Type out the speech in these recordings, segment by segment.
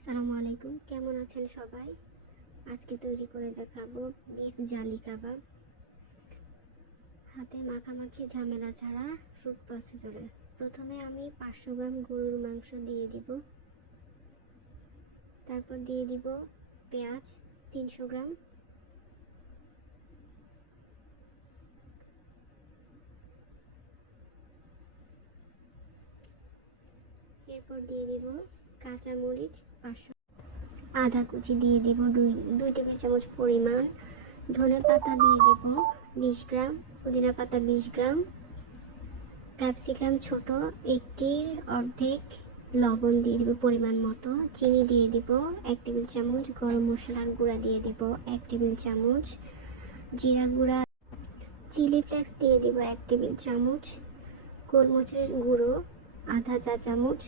আসসালামু আলাইকুম, কেমন আছেন সবাই? আজকে তৈরি করে দেখাবো বিফ জালি কাবাব। হাতে মাখামাখি ঝামেলা ছাড়া ফুড প্রসেসরে। প্রথমে আমি 500 গ্রাম গরুর মাংস দিয়ে দিব। তারপর দিয়ে দিব পেঁয়াজ 300 গ্রাম, এরপর দিয়ে দিব কাঁচা মরিচ 500, আদা কুচি দিয়ে দিব দুই টেবিল চামচ পরিমাণ, ধনে পাতা দিয়ে দিব 20 গ্রাম, পুদিনা পাতা 20 গ্রাম, ক্যাপসিকাম ছোট একটির অর্ধেক, লবণ দিয়ে দিব পরিমাণ মতো, চিনি দিয়ে দিব 1 টেবিল চামচ, গরম মশলার গুঁড়া দিয়ে দিব 1 টেবিল চামচ, জিরা গুঁড়া, চিলি ফ্লেক্স দিয়ে দিব 1 টেবিল চামচ, গোলমরিচের গুঁড়ো আধা চা চামচ,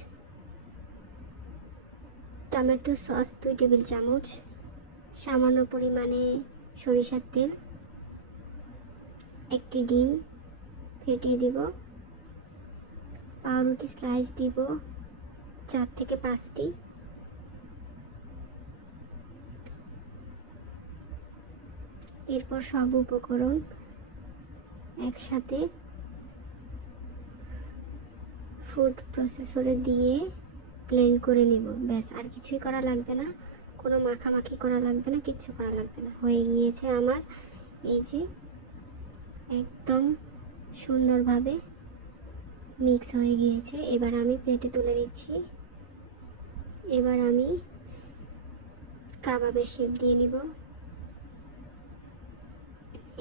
টমেটো সস 2 টেবিল চামচ, সামান্য পরিমাণে সরিষার তেল, একটি ডিম ফেটিয়ে দিব, পাউরুটি স্লাইস দিব 4 থেকে 5টি, এরপর সব উপকরণ একসাথে ফুড প্রসেসরে দিয়ে ব্লেন্ড করে নেব। ব্যাস, আর কিছুই করা লাগবে না, কোনো মাখামাখি করা লাগবে না, কিচ্ছু করা লাগবে না। হয়ে গিয়েছে আমার, এই যে একদম সুন্দরভাবে মিক্স হয়ে গিয়েছে। এবার আমি প্লেটে তুলে নিচ্ছি। এবার আমি কাবাবের শেপ দিয়ে নিব।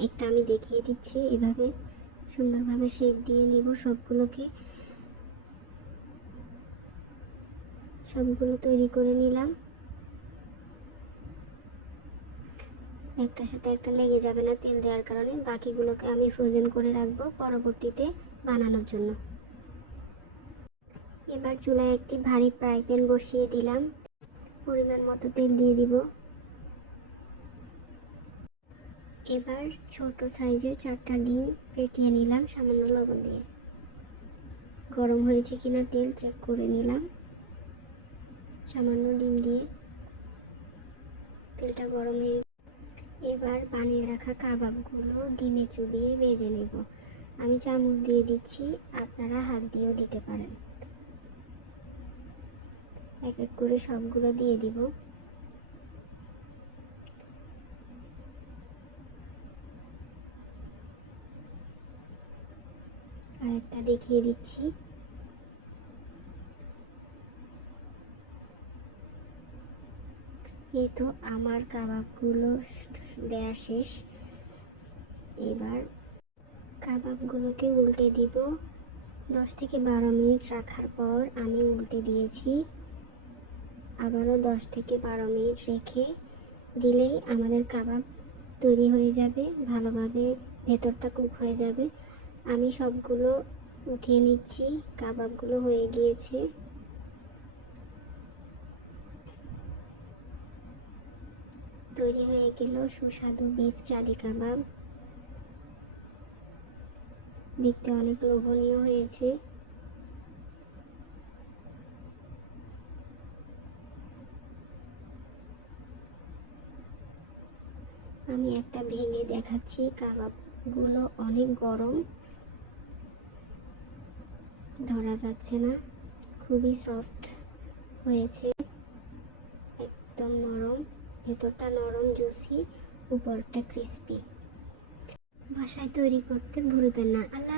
একটা আমি দেখিয়ে দিচ্ছি, এভাবে সুন্দরভাবে শেপ দিয়ে নিব। সবগুলো তৈরি করে নিলাম। একটার সাথে একটা লেগে যাবে না তেল দেওয়ার কারণে। বাকিগুলোকে আমি ফ্রোজেন করে রাখবো পরবর্তীতে বানানোর জন্য। এবার চুলায় একটি ভারী ফ্রাই প্যান বসিয়ে দিলাম, পরিমাণ মতো তেল দিয়ে দিব। এবার ছোট সাইজের 4টা ডিম ফেটিয়ে নিলাম সামান্য লবণ দিয়ে। গরম হয়েছে কিনা তেল চেক করে নিলাম সামান্য ডিম দিয়ে। তেলটা গরম হয়ে এবার বানিয়ে রাখা কাবাবগুলো ডিমে চুবিয়ে ভেজে নেব। আমি চামচ দিয়ে দিচ্ছি, আপনারা হাত দিয়েও দিতে পারেন। এক এক করে সবগুলো দিয়ে দিব। আরেকটা দেখিয়ে দিচ্ছি। এই তো আমার কাবাবগুলো দেয়া শেষ। এবার কাবাবগুলোকে উল্টে দিব। 10 থেকে 12 মিনিট রাখার পর আমি উল্টে দিয়েছি। আবারও 10 থেকে 12 মিনিট রেখে দিলেই আমাদের কাবাব তৈরি হয়ে যাবে, ভালোভাবে ভেতরটা কুক হয়ে যাবে। আমি সবগুলো উঠিয়ে নিচ্ছি। কাবাবগুলো হয়ে গিয়েছে। তৈরি হয়ে গেল সুস্বাদু বিফ জালি কাবাব। দেখতে অনেক লোভনীয় হয়েছে। আমি একটা ভেঙে দেখাচ্ছি। কাবাবগুলো অনেক গরম, ধরা যাচ্ছে না, খুবই সফট হয়েছে, একদম নরম, ভেতরটা নরম জুসি, উপরটা ক্রিস্পি। বাসায় তৈরি করতে ভুলবেন না। আল্লাহ।